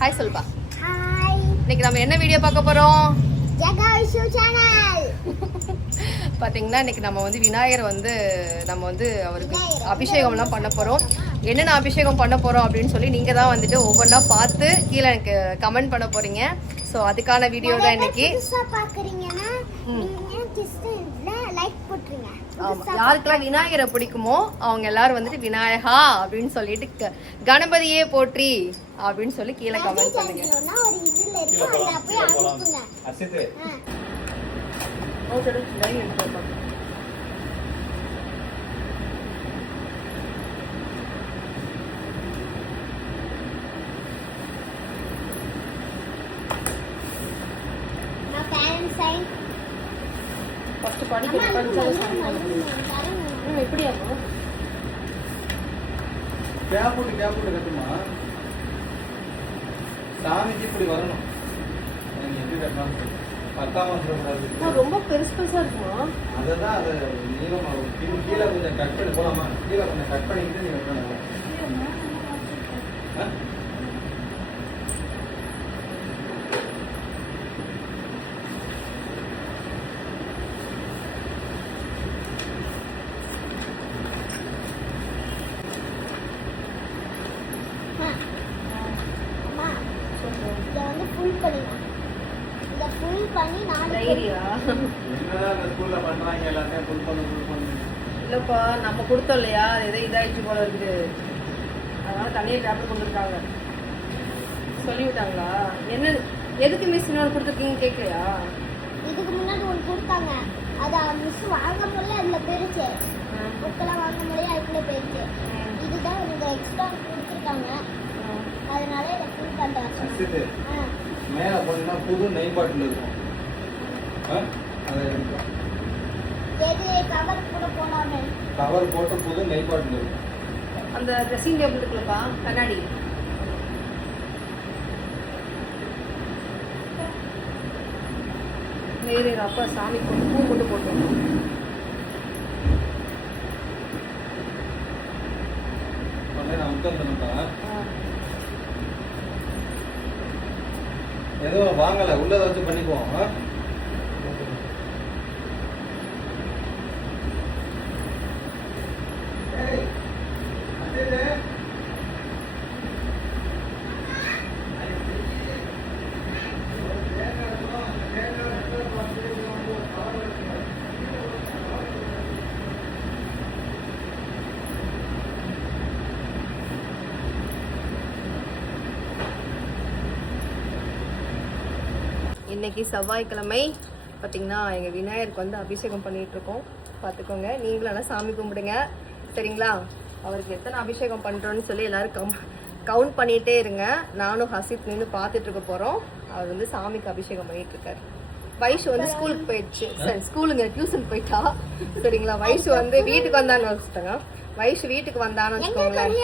Hi சொல்பா. Hi. இன்னைக்கு நம்ம என்ன வீடியோ பார்க்க போறோம்? ஜெகா விஷு சேனல். பாத்தீங்கன்னா இன்னைக்கு நம்ம வந்து விநாயகர் வந்து நம்ம வந்து அவருக்கு அபிஷேகம்லாம் பண்ண போறோம். என்னென்ன அபிஷேகம் பண்ண போறோம் அப்படின்னு சொல்லி நீங்க தான் வந்துட்டு ஒவ்வொன்றா பார்த்து கீழே எனக்கு கமெண்ட் பண்ண போறீங்க. ஸோ அதுக்கான வீடியோ தான் இன்னைக்கு. பாக்குறீங்கன்னா லைக் போட்டுருங்க. யாருக்கெல்லாம் விநாயகரை பிடிக்குமோ அவங்க எல்லாரும் வந்துட்டு விநாயகா அப்படின்னு சொல்லிட்டு கணபதியே போற்றி அப்படின்னு சொல்லி கீழே கமெண்ட் பண்ணுங்க. ரொம்ப பெருசு பெருசா இருக்குமா? அதுதான் அது நீளமா கீழே கொஞ்சம் கட் பண்ணி போலாமா? கீழே கொஞ்சம் கட் பண்ணிட்டு நீங்க இல்லப்பா நம்ம கொடுத்தோம் இல்லையா, ஏதோ இதாயிடுச்சு போல இருக்குது, அதனால தனியாக டேப்லெட் கொடுத்துருக்காங்க. சொல்லிவிட்டாங்களா? என்ன எதுக்கு மிஸ் இன்னொன்று கொடுத்துருக்கீங்கன்னு கேட்கலையா? இதுக்கு முன்னாடி ஒன்று கொடுத்தாங்க, அது மிஸ் வாங்க முடியல, அதில் போயிருச்சு. புக்கெல்லாம் வாங்க முடியல, அதுக்குள்ளே போயிருச்சு. இதுதான் இந்த எக்ஸ்ட்ரா கொடுத்துருக்காங்க, அதனால இதை ஃபுல் பண்ணுறாங்க. மேலே போனீங்கன்னா புது நெய் பாட்டில் இருக்கும், கவர் போட்டு புது நெய் பாட்டில் இருக்கும். அந்த ட்ரெஸ்ஸிங் டேபிள் இருக்குல்லப்பா கண்ணாடி, வேறு அப்பா சாமி கொண்டு பூ கொண்டு போட்டோம். ஏதோ வாங்கல, உள்ளதை வச்சு பண்ணிக்குவோம். இன்னைக்கு செவ்வாய்க்கிழமை பார்த்தீங்கன்னா எங்கள் விநாயகருக்கு வந்து அபிஷேகம் பண்ணிகிட்ருக்கோம். பார்த்துக்கோங்க, நீங்களும் சாமி கும்பிடுங்க சரிங்களா? அவருக்கு எத்தனை அபிஷேகம் பண்ணுறோன்னு சொல்லி எல்லோரும் கவுண்ட் பண்ணிகிட்டே இருங்க. நானும் ஹசித் நின்று பார்த்துட்டு இருக்க போகிறோம். அவர் வந்து சாமிக்கு அபிஷேகம் பண்ணிகிட்ருக்காரு. வைஷு வந்து ஸ்கூலுக்கு போயிடுச்சு, சரி ஸ்கூலுங்க டியூஷன் போயிட்டா சரிங்களா? வைஷு வந்து வீட்டுக்கு வந்தான்னு வச்சுட்டாங்க. வைஷு வீட்டுக்கு வந்தான்னு வச்சுக்கோங்களேன்.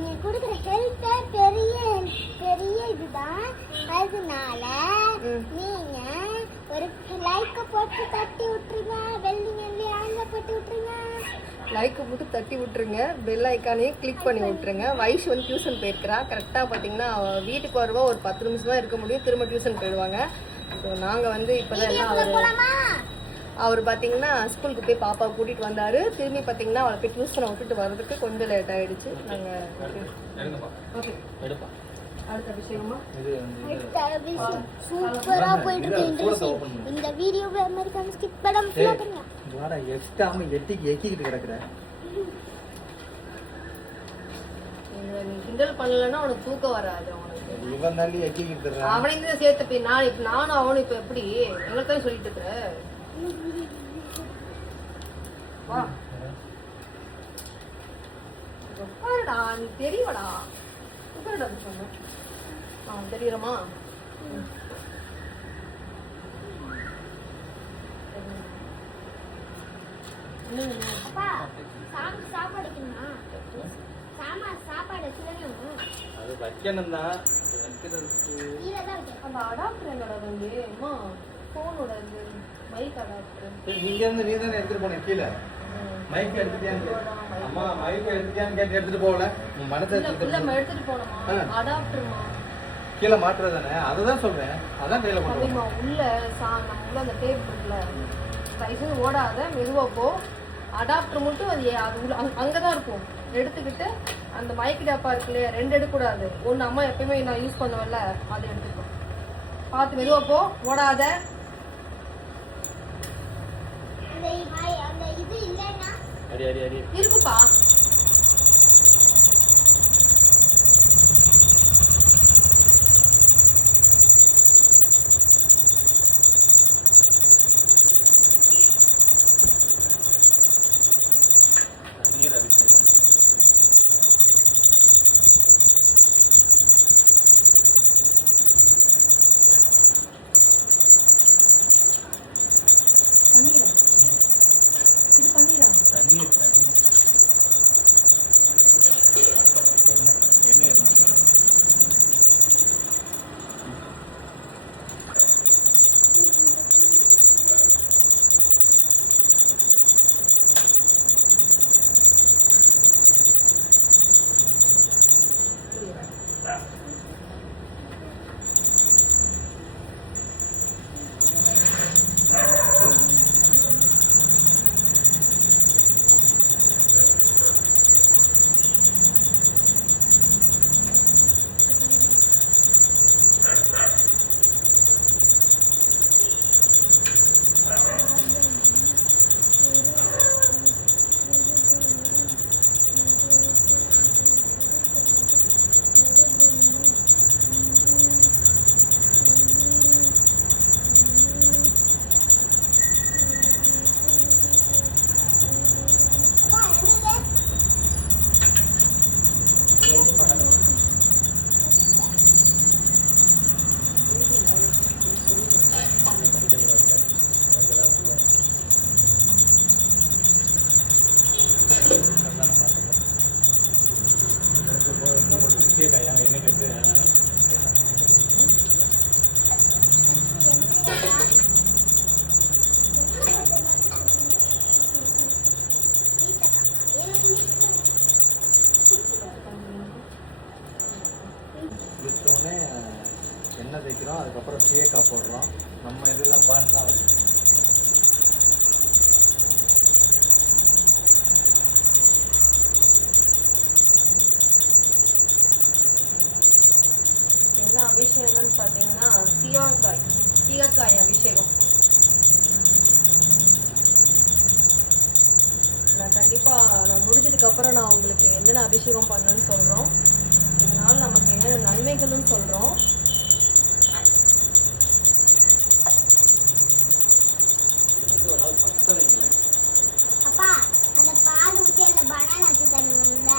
நீங்க கொடுக்குற ஹெல்ப் பெரிய இதுதான். அதனால நீங்க ஒரு லைக் போட்டு தட்டி விட்டுருங்க, வெள்ளி ஆன்ல போட்டு விட்டுருங்க, லைக் போட்டு தட்டி விட்டுருங்க, பெல் ஐக்கானையும் கிளிக் பண்ணி விட்டுருங்க. வைஷு வந்து டியூஷன் போயிருக்கிறா. கரெக்டாக பார்த்தீங்கன்னா வீட்டுக்கு வருவா ஒரு 10 நிமிஷம் தான் இருக்க முடியும், திரும்ப டியூஷன் போயிடுவாங்க. ஸோ நாங்கள் வந்து இப்போதான் எல்லாம் அவர் பார்த்தீங்கன்னா ஸ்கூலுக்கு போய் பாப்பாவை கூட்டிகிட்டு வந்தார். திரும்பி பார்த்தீங்கன்னா அவளை போய் டியூஷனை விட்டுட்டு வர்றதுக்கு கொஞ்சம் லேட் ஆகிடுச்சு. நாங்கள் அடுத்த அபிஷேகமா சூப்பரா போயிட்டு இருக்கு. இந்த வீடியோவை அமெரிக்கான ஸ்கிப் பண்ணாம ஃபுல்லா பண்ணுங்க. வாடா எக்ஸ்ட்ராம எக்கிட்டு கிடக்குற. நீ கிண்டல் பண்ணலன்னா அவனுக்கு தூக்கம் வராது. அவனுக்கு இவன் தாண்டி எக்கிட்டு இருக்கான். அவனையும் தான் சேர்த்து போய் நானும் அவனும் இப்போ எப்படி எங்கள்தான் சொல்லிட்டு இருக்கிற. வா உட்காருடா, நீ தெரியவடா, உட்காருடா சொன்ன. தெரியுறமா? அப்பா சாப்பாடு சாப்பாடு அது வைக்கணும் தான். அந்த அடாப்டர் எங்கடா வந்து அம்மா ஃபோனோட மைக் அடாப்டர் நீங்க இருந்து நீ தானே எடுத்துட்டு போனேன் கீழே. மைக் எடுத்துட்டியான்னு கேட்டு. அம்மா மைக் எடுத்துட்டியான்னு கேட்டு எடுத்துட்டு போகல. உன் மனசை எடுத்துட்டு போனோமா அடாப்டர்மா கீழே மாட்டுறது தானே, அதுதான் சொல்றேன். அதான் கையில கொண்டு நம்ம உள்ள அந்த டேப் இருக்குல்ல, சைஸு ஓடாத மெதுவா போ. அடாப்டர் மட்டும் அது அங்கதான் இருக்கும். எடுத்துக்கிட்டு அந்த மைக் டப்பா இருக்கு இல்லையா, 2 எடுக்கக்கூடாது. ஒன்று அம்மா எப்பயுமே நான் யூஸ் பண்ணுவேன்ல, அதை எடுத்துக்கோ. பார்த்து மெதுவா போ, ஓடாத. இருக்குப்பா. நீர் அபிஷேகம். தண்ணீரா? இது தண்ணீரா? தண்ணீர் எண்ணெய் குளிச்சோடனே எண்ணெய் தேய்க்கிறோம், அதுக்கப்புறம் சீயக்காய் போடுறோம். நம்ம இதெல்லாம் பான் தான் வருது. என்ன அபிஷேகம்னு பார்த்தீங்கன்னா சீயக்காய் அபிஷேகம். நான் கண்டிப்பாக நான் முடிஞ்சதுக்கப்புறம் நான் உங்களுக்கு என்னென்ன அபிஷேகம் பண்ணணும்னு சொல்கிறோம். இதனால நமக்கு என்னென்ன நன்மைகளும் சொல்கிறோம். அப்பா அந்த பால் ஊற்றி அந்த பனானா வச்சு தருவாங்கல்ல,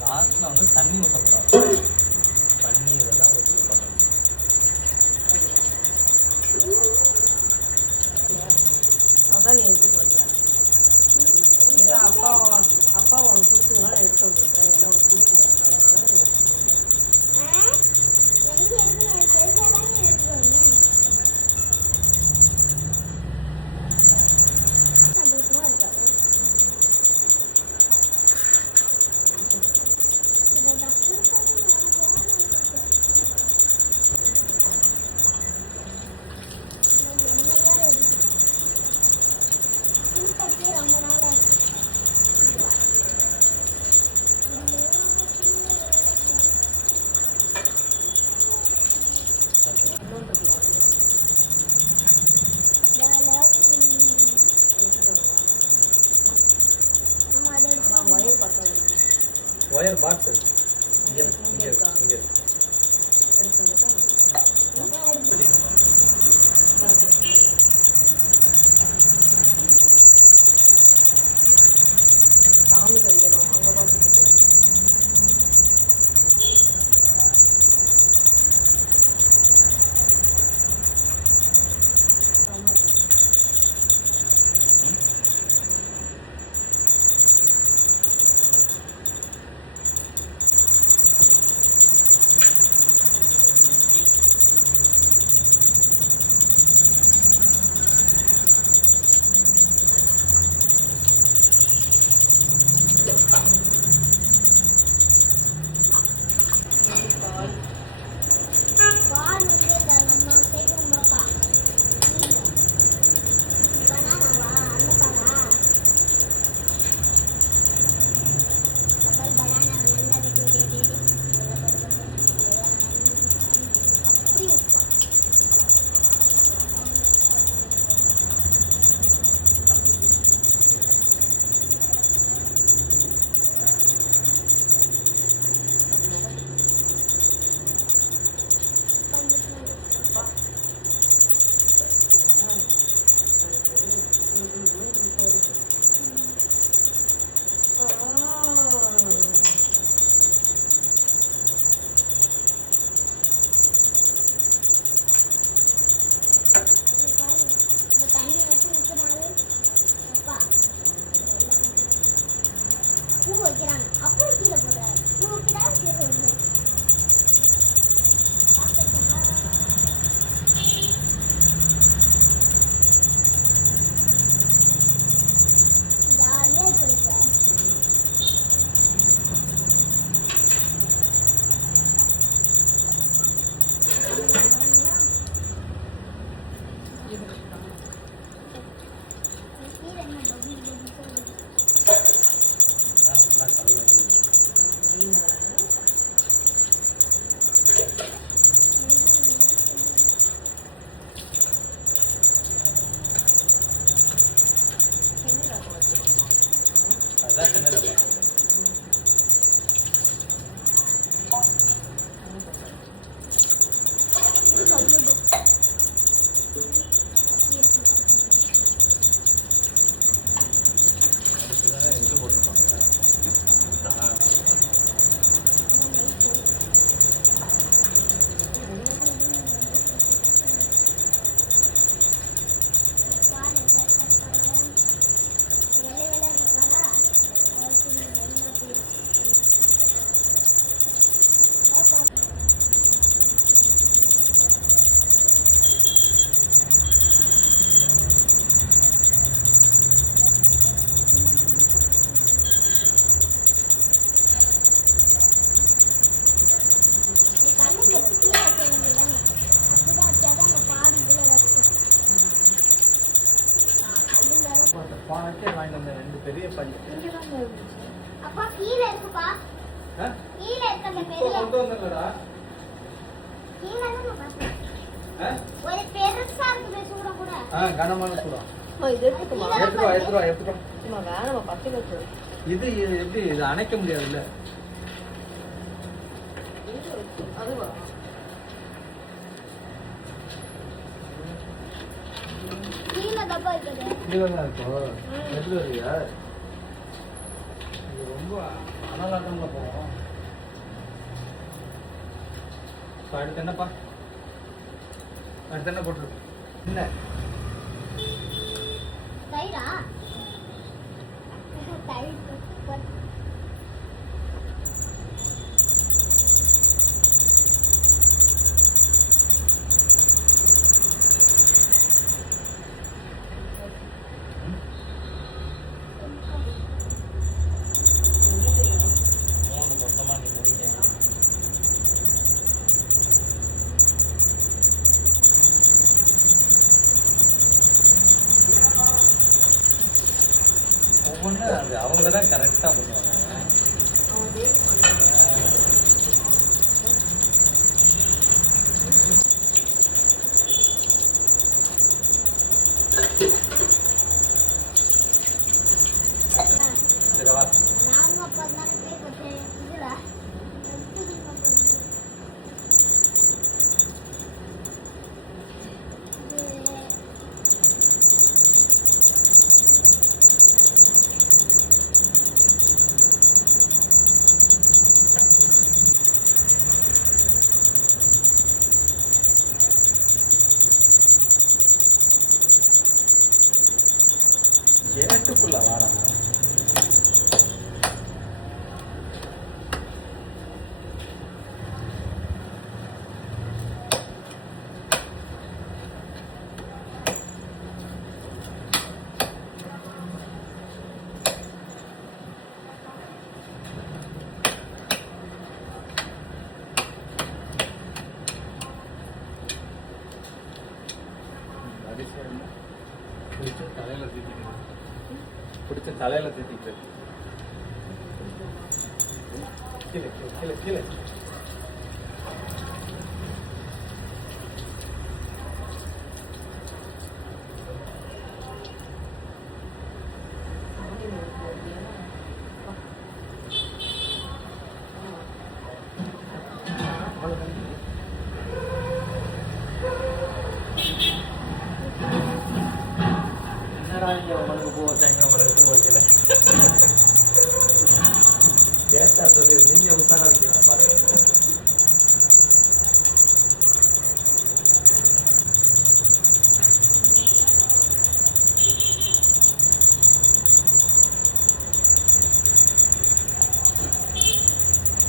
லாஸ்ட்ல வந்து தண்ணி ஊற்றக்கூடாது, பன்னீரை தான் ஊற்றக்கூடாது. அதான் நீ எடுத்துட்டு வந்த ஏதோ அப்பா உனக்கு பிடிச்சதுனால எடுத்து வந்துருக்கேன். ஏன்னா உனக்கு பிடிக்கல, அதனால ரொம்ப நாள் பாக்ஸ் இருக்கு இங்கே இருக்கு இங்கே இருக்கு இங்கே இருக்கு எடுத்து வந்துட்டா? சாமி கழிக்கணும் அங்கே பார்த்துட்டு பால் வந்து இந்த நம்ம சேர்க்கணும் பாப்பா பனானாவா அந்த பாலா பனானா நல்லா வெட்டி அப்படி உப்பா இந்த தண்ணி வச்சு ஊற்றினாலே அப்பா பூ வைக்கிறாங்க அப்புறம் கீழே போடுறாரு பூ வைக்கிறாரு கீழே விடுறாரு ஜாலியாக இருக்கு சார் கீழே என்ன பபி சொல்லுது அதான் கலர் அதான் சின்ன டப்பா இது போட்டிருப்பாங்க பானத்தே வாங்கிட்டு வந்த ரெண்டு பெரிய பள்ளி அப்பா கீழே இருக்குப்பா கீழே இருக்க அந்த இப்போ பெரிய கொண்டு வந்துடலடா கீழே தான் பார்த்தேன் ஒரு பெருசா இருக்குது சூட கூட கனமான சூடா இது எடுத்துக்குமா? எடுத்துருவா அம்மா வேணாம்மா, பத்து வச்சு இது எப்படி இது அணைக்க முடியாதுல்ல அதுவா? கீழே டப்பா இருக்குது கீழே தான் இருக்கும் எப்படி வருவியா இது ரொம்ப அனலாட்டம்ல போகும் இப்போ அடுத்து என்னப்பா அடுத்து என்ன போட்டுருக்கு என்ன தயிரா தயிர் மொத்தமாக நீ முடிக்க ஒவ்வொன்று அது அவங்க தான் கரெக்டாக பண்ணுவாங்க சரிவா நானும் அப்பா தானே கேக் வச்சேன் இதுல தலையில தீட்டிக்கிறது. பிடிச்ச தலையில தீட்டிக்கிறது. கீழே கீழே கீழே கீழே. என்னடா இங்க உனக்கு பூ வச்சாங்க, உனக்கு பூ வைக்கல. கேட்டா சொல்லி நீங்க உத்தாரா இருக்கீங்க பாருங்க.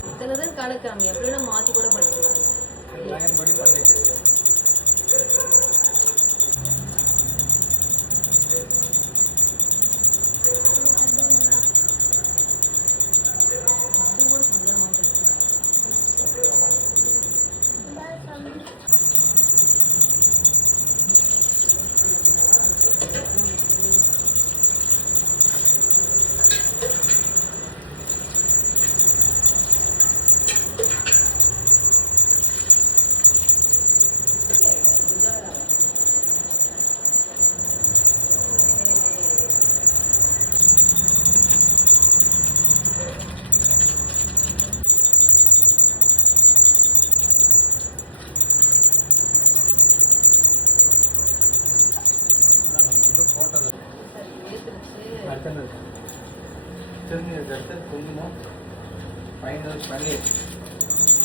இத்தனை தான் கணக்காம எப்படின்னா மாத்தி கூட பண்ணிக்கலாம். லைன் படி பண்ணிட்டு அது கூட சந்தனமா இருக்கு. போட்டது சரி, வேத்துருச்சு. அடுத்தது திரும்பி எடுத்து குங்குமம் ஃபைனல் பண்ணி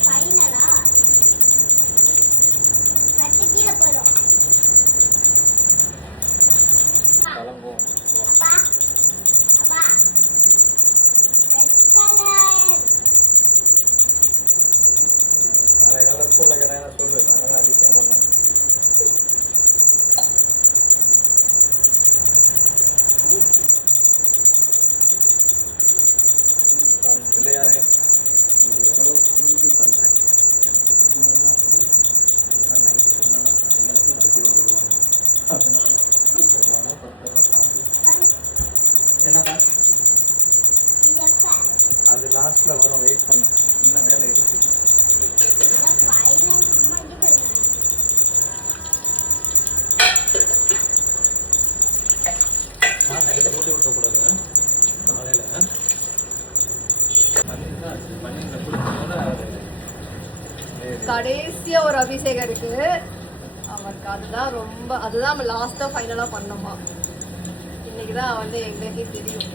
ஃபைனலா கட்டி கீழே போயிடும். கிளம்புவோம். அப்பா அப்பா ரெட் கலர் நாளைக்கு ஸ்கூலில் கேட்டாங்கன்னா சொல்லு, நாங்கள் தான் அதிசயம் பண்ணோம். பிள்ளையாரு நீ எவ்வளோ புரிஞ்சு பண்ணுறேன். அதெல்லாம் நைட்டு சொன்னால் சாயங்காலத்துக்கு வைக்கவே விடுவாங்க. அதனால சொல்லுவாங்க பத்து சாமி. என்னப்பா இது எப்ப அது லாஸ்ட்டில் வரும், வெயிட் பண்ண. இன்னும் வேலை இருக்கு. இதான் ஃபைனல். அம்மா இங்கே பாருங்க. நைட்டை போட்டு விட்டுறக்கூடாது, காலையில் கடைசியா ஒரு அபிஷேகம் இருக்கு அவருக்கு. அதுதான் நம்ம லாஸ்டா ஃபைனலா பண்ணோமா. இன்னைக்குதான் வந்து எங்களுக்கே தெரியும்.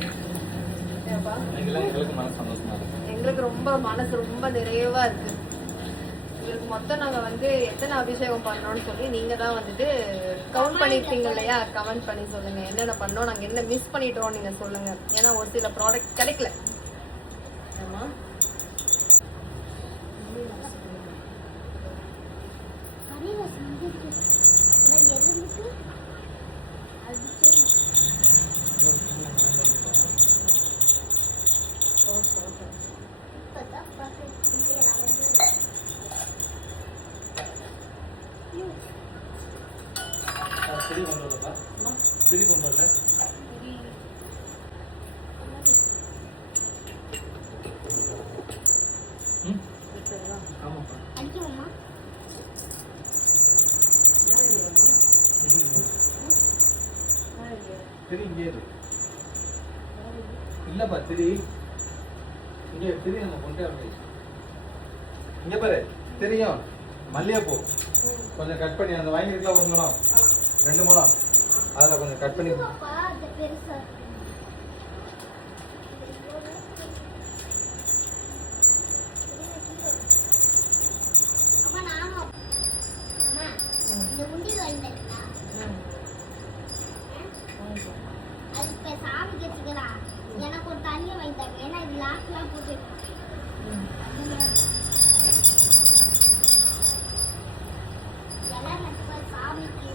ஏப்பா, எங்களுக்கு மனசு சந்தோஷமா இருக்கு. எங்களுக்கு மனசு ரொம்ப நிறைவா இருக்கு. உங்களுக்கு மொத்தம் நாங்க வந்து எத்தனை அபிஷேகம் பண்ணோம்னு சொல்லி நீங்க தான் வந்துட்டு கவுண்ட் பண்ணிருப்பீங்க இல்லையா? கமெண்ட் பண்ணி சொல்லுங்க என்னென்ன பண்ணோம், நாங்க என்ன மிஸ் பண்ணிட்டோம் நீங்க சொல்லுங்க. ஏன்னா ஒரு சில ப்ராடக்ட் கிடைக்கல. ஆமா, அரிவா செஞ்சிருக்கு. அதான் எறும்புக்கு அடிச்சு இப்பதான் பர்ஃபெக்ட் செய்யறாங்க. திரி கொண்டு வரலப்பா, திரி கொண்டு வரல. ஆமாப்பா, அடிக்குமா? திரி இங்கே இல்லப்பா, திரி இங்கே, திரி நம்ம கொண்டே வரல. இங்க பாரு, தெரியும் மல்லிகைப்பூ கொஞ்சம் கட் பண்ணி அந்த வாங்கிருக்கலாம், ஒரு முழம் 2 முழம் அதில் கொஞ்சம் கட் பண்ணி. அப்பா அது பெருசா அம்மா நானும் அம்மா இந்த உண்டி வாங்கிட்டா அது இப்ப சாமிக்கு வச்சுக்கலாம். எனக்கு ஒரு தண்ணியை வாங்கிட்டாங்க. ஏன்னா இது லாஸ்ட்லாம் போட்டு எல்லாம் நட்டு சாமிக்கு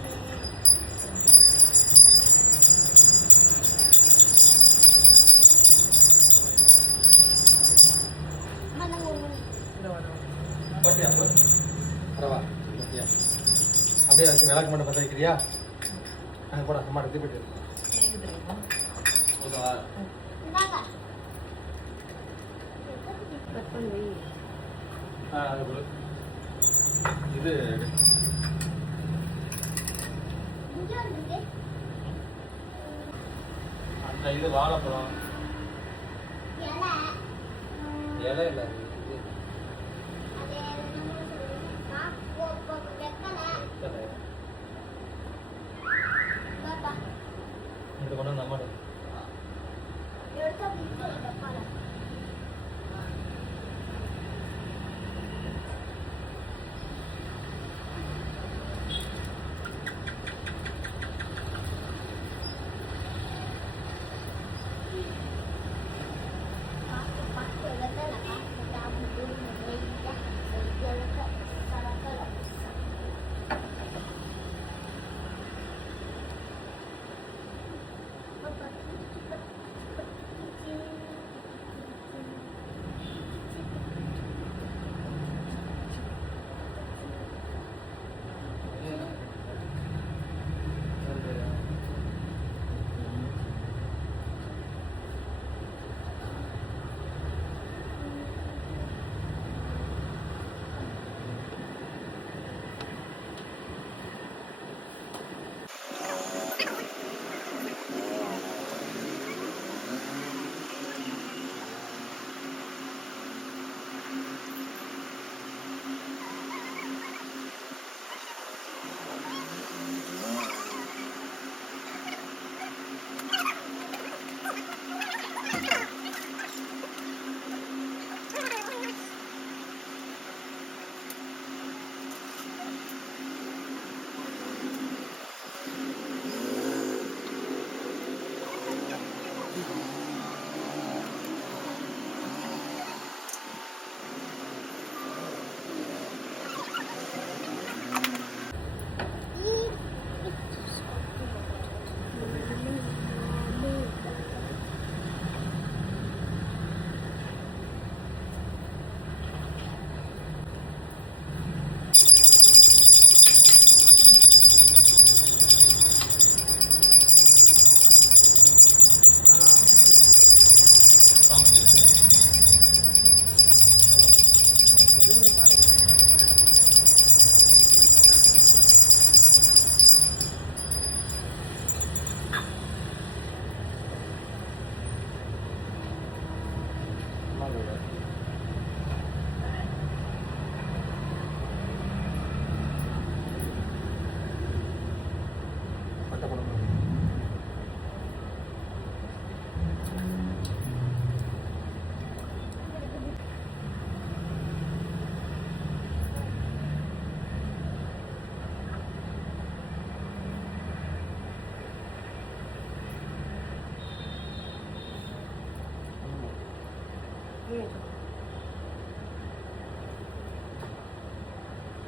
போட்டியா பரவா அப்படியே வச்சு விளக்கு மட்டும் பற்ற வைக்கிறியா? அங்கே போட சும்மா எடுத்து போயிட்டு ஓகேவா? இந்தாங்க. கட் பண்ணி வை. அது கொடு. இது இங்க வந்துருக்கு. அந்த இது வாழைப்பழம் இலை. இலை இல்லை அது இது அது என்னமோ சொல்லுவாங்க. வெத்தலை. வெத்தலை. பாப்பா. இது கொண்டு வந்து அம்மாடு. எடுத்து அப்படி போடு டப்பால. பாத்து வெத்தலை பாத்து டாபு போடு லைட்டா வெத்தலை சரக்கல.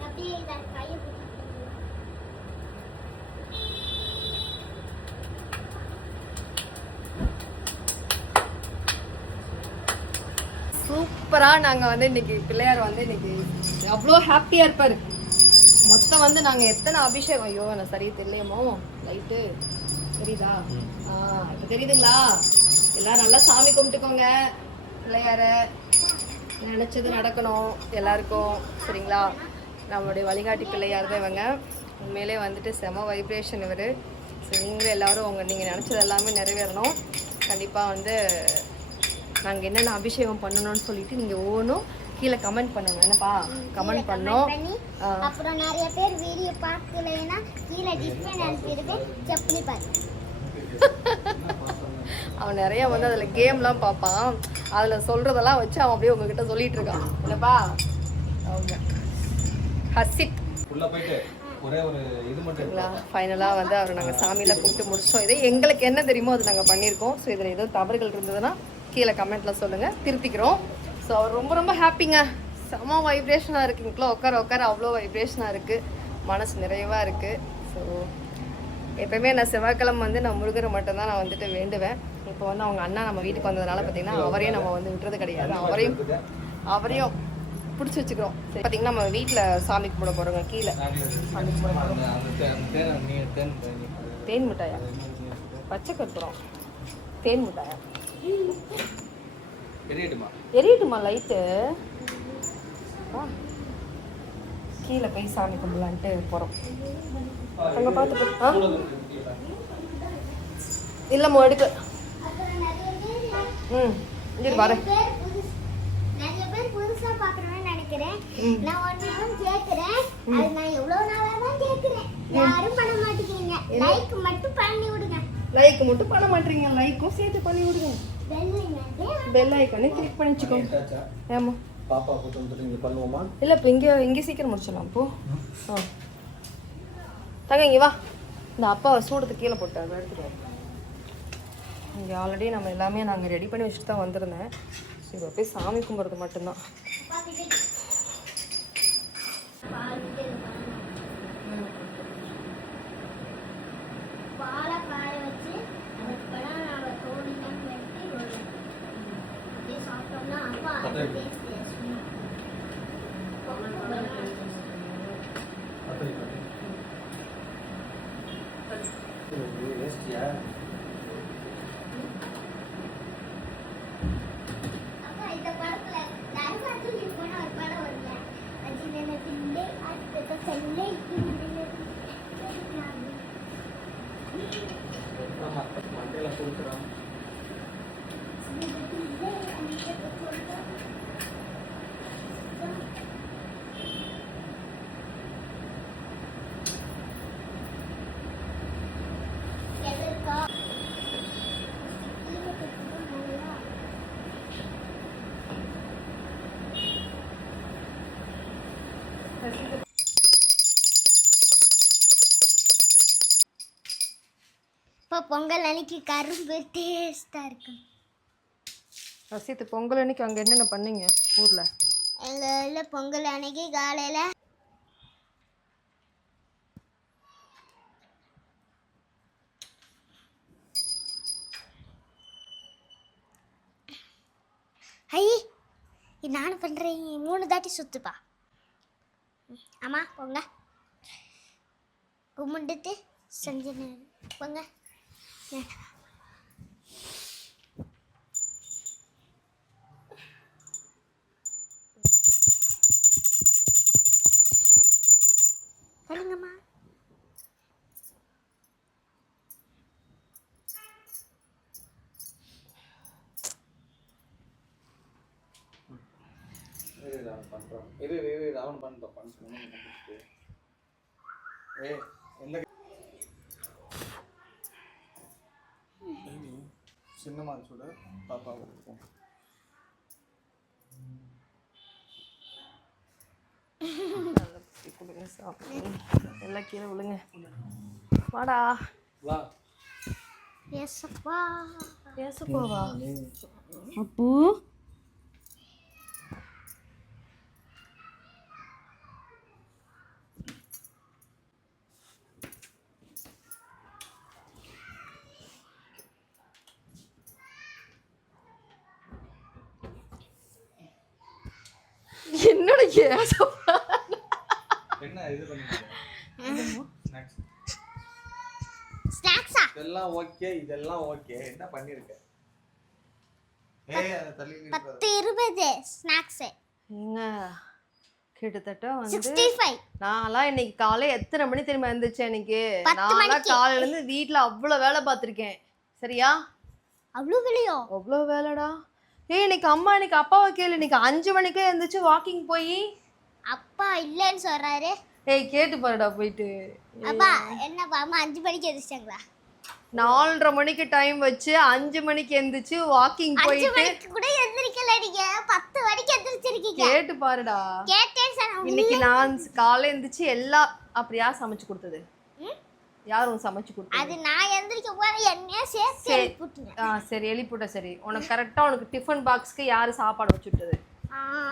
அப்படியே இதை கையை பிடிச்சி சூப்பரா நாங்க வந்து இன்னைக்கு பிள்ளையார் வந்து இன்னைக்கு அவ்வளோ ஹாப்பியா இருப்பாரு. மொத்தம் வந்து நாங்க எத்தனை அபிஷேகம், ஐயோ நான் சரியா தெரியலையமோ லைட்டு தெரியுதா? இப்ப தெரியுதுங்களா? எல்லாரும் நல்லா சாமி கும்பிட்டுக்கோங்க. பிள்ளையார நினைச்சது நடக்கணும் எல்லாருக்கும், சரிங்களா? நம்மளுடைய வழிகாட்டி பிள்ளையார் தான் இவங்க. உண்மையிலே வந்துட்டு செம வைப்ரேஷன் இவர். ஸோ நீங்களும் எல்லாரும் நீங்கள் நினச்சது எல்லாமே நிறைவேறணும். கண்டிப்பாக வந்து நாங்கள் என்னென்ன அபிஷேகம் பண்ணணும்னு சொல்லிட்டு நீங்கள் ஒவ்வொன்றும் கீழே கமெண்ட் பண்ணணும். என்னப்பா கமெண்ட் பண்ணோம். அப்புறம் நிறைய பேர் வீடியோ பார்க்கலைன்னா கீழே டிஸ்பிளே இருக்கு, செக் பண்ணி பாருங்க. அவன் நிறைய வந்து அதில் கேம்லாம் பார்ப்பான். அதில் சொல்கிறதெல்லாம் வச்சு அவன் அப்படியே உங்ககிட்ட சொல்லிட்டு இருக்கான். என்னப்பா அவங்க ஹசித் உள்ள போயிட்டு ஒரே ஒரு இது மட்டும் ஃபைனலாக வந்து அவர் நாங்கள் சாமியெல்லாம் கும்பிட்டு முடிச்சிட்டோம். இதே எங்களுக்கு என்ன தெரியுமோ அது நாங்கள் பண்ணியிருக்கோம். ஸோ இதில் ஏதோ தவறுகள் இருந்ததுன்னா கீழே கமெண்ட்டில் சொல்லுங்கள், திருத்திக்கிறோம். ஸோ அவர் ரொம்ப ரொம்ப ஹாப்பிங்க. செம வைப்ரேஷனாக இருக்குங்களா? உட்கார அவ்வளோ வைப்ரேஷனாக இருக்குது, மனசு நிறைவாக இருக்குது. ஸோ எப்பயுமே நான் செவ்வாய்க்கிழமை வந்து நான் முருகரை மட்டும்தான் நான் வந்துட்டு வேண்டுவேன். இப்போ வந்து அவங்க அண்ணா நம்ம வீட்டுக்கு வந்ததுனால பார்த்தீங்கன்னா அவரையும் நம்ம வந்து விட்டுறது கிடையாது. அவரையும் பிடிச்சி வச்சுக்கிறோம். சரி, பார்த்தீங்கன்னா நம்ம வீட்டில் சாமி கும்பிட போகிறோங்க. கீழே சாமி கும்பிட போகிறோம். தேன் மிட்டாயா? பச்சை கற்பூரம் தேன் முட்டாயா எரியட்டுமா? எரியட்டுமா லைட்டு? கீழே போய் சாமி கும்பிடலான்ட்டு போகிறோம். அங்கே பார்த்து இல்லைம்மா எடுக்க. அப்புறம் நிறைய பேர் ம் இங்கே வரேன். நிறைய பேர் புதுசா பாக்குறேன்னு நினைக்கிறேன். நான் ஒன்னு கேக்குறேன், அது நான் எவ்வளவு நாளா தான் கேக்குறேன், யாரும் பண்ண மாட்டேங்கிறீங்க. லைக் மட்டும் பண்ணி விடுங்க. லைக் மட்டும் பண்ண மாட்டீங்க. லைக்கும் சேர்த்து பண்ணி விடுங்க. பெல் ஐக்கானே கிளிக் பண்ணி வச்சுக்கோங்க. ஏமா பாப்பா போட்டு வந்துட்டு பண்ணுவோமா? இல்லை இப்போ இங்கே சீக்கிரம் முடிச்சிடலாம். இப்போ தங்க இங்கே வா. இந்த அப்பாவை சூடத்துக்கு கீழே போட்டாங்க, எடுத்துட்டு இங்கே ஆல்ரெடி நம்ம எல்லாமே நாங்கள் ரெடி பண்ணி வச்சுட்டு தான் வந்திருந்தேன். இப்போ போய் சாமி கும்பிட்றது மட்டும்தான். பாலை காய வச்சு அதுக்கப்புறம் நம்ம தோடிலாம் வெட்டி அப்படியே சாப்பிட்டோம்னா அப்பா அப்பா இந்த படத்துல தர்பார்ல போன ஒரு படம் வருங்க, அஜினே திண்டே அடுத்த செல்லே ஆமா மண்டையில கொடுக்குறோம். இப்போ பொங்கல் அன்னைக்கு கரும்பு டேஸ்டா இருக்கும். ரசித்து பொங்கல் அன்னைக்கு அங்கே என்னென்ன பண்ணீங்க ஊரில்? எங்கள் ஊரில் பொங்கல் அன்னைக்கு காலையில் நானும் பண்ணுறேன், 3 தாட்டி சுற்றுப்பா. ஆமா போங்க, கும்பிட்டுட்டு செஞ்சு போங்க. சொல்லுங்கம்மா. பண்றோம். அவன் பண்றோம் பண்ணு. எந்த சின்னமா சுட பாப்பா கொடுப்போம். எல்லாம் கீழே விழுங்க. வாடா வா. ஏசப்பா ஏசப்பாவா? அப்பு என்னோட ஏசப்பா என்ன இது பண்ணீங்க? ஸ்நாக்ஸ் ஸ்நாக்ஸா? இதெல்லாம் ஓகே, இதெல்லாம் ஓகே. என்ன பண்ணிருக்க? ஏய் அத தள்ளி 10-20 ஸ்நாக்ஸ். ஏங்க கிட்டத்தட்ட வந்து 65. நான்லாம் இன்னைக்கு காலை எத்தனை மணி தெரியுமா இருந்துச்சேன்? இன்னைக்கு 10 நான்லாம் மணிக்கு. காலையில இருந்து வீட்டுல அவ்வளவு வேலை பார்த்திருக்கேன். சரியா? அவ்வளோ வெளியோ? அவ்வளோ வேலைடா. ஏய் இன்னைக்கு அம்மா இன்னைக்கு அப்பாவை கேளு, இன்னைக்கு 5 மணிக்கே எழுந்துச்சு வாக்கிங் போய். அப்பா இல்லைன்னு சொல்றாரு. ஏய் கேட்டு பாருடா போயிட்டு. அப்பா என்னப்பா அம்மா 5 மணிக்கு எந்திரிச்சாங்களா? 4:30 மணிக்கு டைம் வச்சு 5 மணிக்கு எந்திரிச்சு வாக்கிங் 5 போயிட்டு மணிக்கு கூட எந்திரிக்கல, நீங்க 10 மணிக்கு எந்திரிச்சிருக்கீங்க. கேட்டு பாருடா. கேட்டேன் சார். இன்னைக்கு நான் காலையில எந்திரிச்சு எல்லாம் அப்படியா சமைச்சு கொடுத்தது? யாரும் சமைச்சு கொடுத்தது? அது நான் எந்திரிக்க போற என்னைய சேர்த்து எழுப்பிட்டுங்க. சரி எழுப்பிட்ட. சரி உனக்கு கரெக்டா உனக்கு டிஃபன் பாக்ஸ்க்கு யாரு சாப்பாடு வச்சு விட்டது?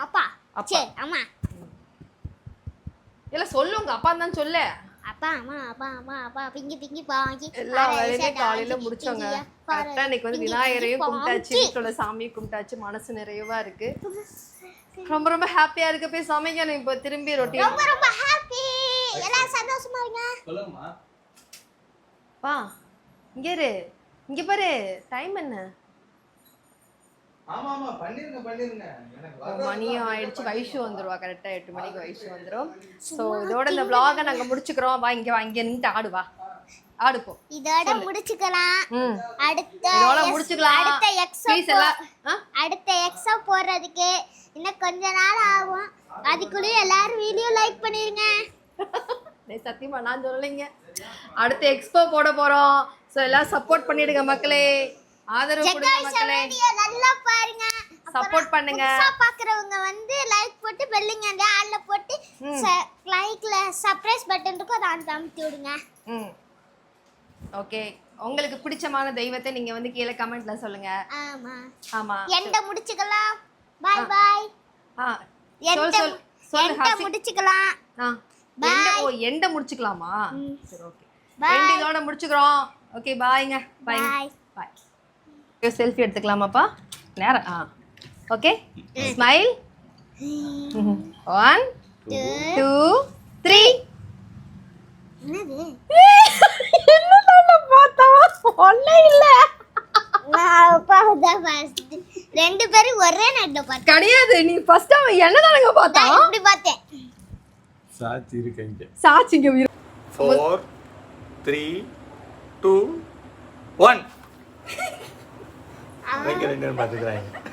அப்பா. சரி அம்மா. இல்ல சொல்லு, உங்க அப்பா தான் சொல்லு. அப்பா அம்மா அப்பா அம்மா அப்பா பிங்கி பிங்கி பாங்கி எல்லா வேலையும் காலையில முடிச்சோங்க. கரெக்டா இன்னைக்கு வந்து விநாயகரையும் கும்பிட்டாச்சு, வீட்டோட சாமியை கும்பிட்டாச்சு. மனசு நிறைவா இருக்கு, ரொம்ப ரொம்ப ஹாப்பியா இருக்கு. போய் சமைக்கணும் இப்போ திரும்பி ரொட்டி. ரொம்ப ரொம்ப ஹாப்பி. எல்லாரும் சந்தோஷமா இருங்க. சொல்லுங்கம்மா. பா இங்க இரு. இங்க பாரு டைம் என்ன ஆமா ஆமா பண்ணிருங்க எனக்கு வர மணியும் ஆயிடுச்சு. வைஷு வந்துருவா கரெக்டா 8 மணிக்கு வைஷு வந்துரும். ஸோ இதோட இந்த vlog நாங்க முடிச்சுக்கிறோம். வா இங்க நின்று ஆடு வா ஆடு போ. இதோட முடிச்சுக்கலாம். இதோட முடிச்சுக்கலாம். அடுத்த எக்ஸா போறதுக்கு இன்னும் கொஞ்ச நாள் ஆகும். அதுக்குள்ளே எல்லாரும் வீடியோ லைக் பண்ணிருங்க. சத்தியமா நான் சொல்லலைங்க. அடுத்த எக்ஸ்போ போட போறோம். ஸோ எல்லாம் சப்போர்ட் பண்ணிடுங்க மக்களே. ஆதரவு கொடுங்க மக்களே. நல்லா பாருங்க. சப்போர்ட் பண்ணுங்க. பாக்குறவங்க வந்து லைக் போட்டு பெல்லிங் அந்த ஆல்ல போட்டு லைக்ல சப்ஸ்கிரைப் பட்டன் இருக்கும் அதை அமுத்தி விடுங்க. ஓகே உங்களுக்கு பிடிச்சமான தெய்வத்தை நீங்க வந்து கீழே கமெண்ட்ல சொல்லுங்க. ஆமா ஆமா எண்ட முடிச்சுக்கலாம். By by. எண்ட முடிச்சுக்கலாம். எண்ட முடிச்சுக்கலாமா? சரி ஓகே. எண்ட் இதோட முடிச்சுக்கிறோம். ஓகே பாய்ங்க. Bye bye. செல்ஃபி எடுத்துக்கலாமாப்பா? நேரா ஓகே ஸ்மைல். 1 2 3. என்னது என்னடா பார்த்தா ஒண்ணே இல்ல. நான் பாதா ஃபர்ஸ்ட் ரெண்டு பேரும் ஒரே நட்ல பார்த்தேன். கிடையாது நீ ஃபர்ஸ்ட் அவன் என்னதானங்க பார்த்தா? இப்படி பார்த்தேன். சாட்சி இருக்கீங்க. சாட்சிங்க 4 3 2 1 ரெண்டு பாத்துக்கறாங்க.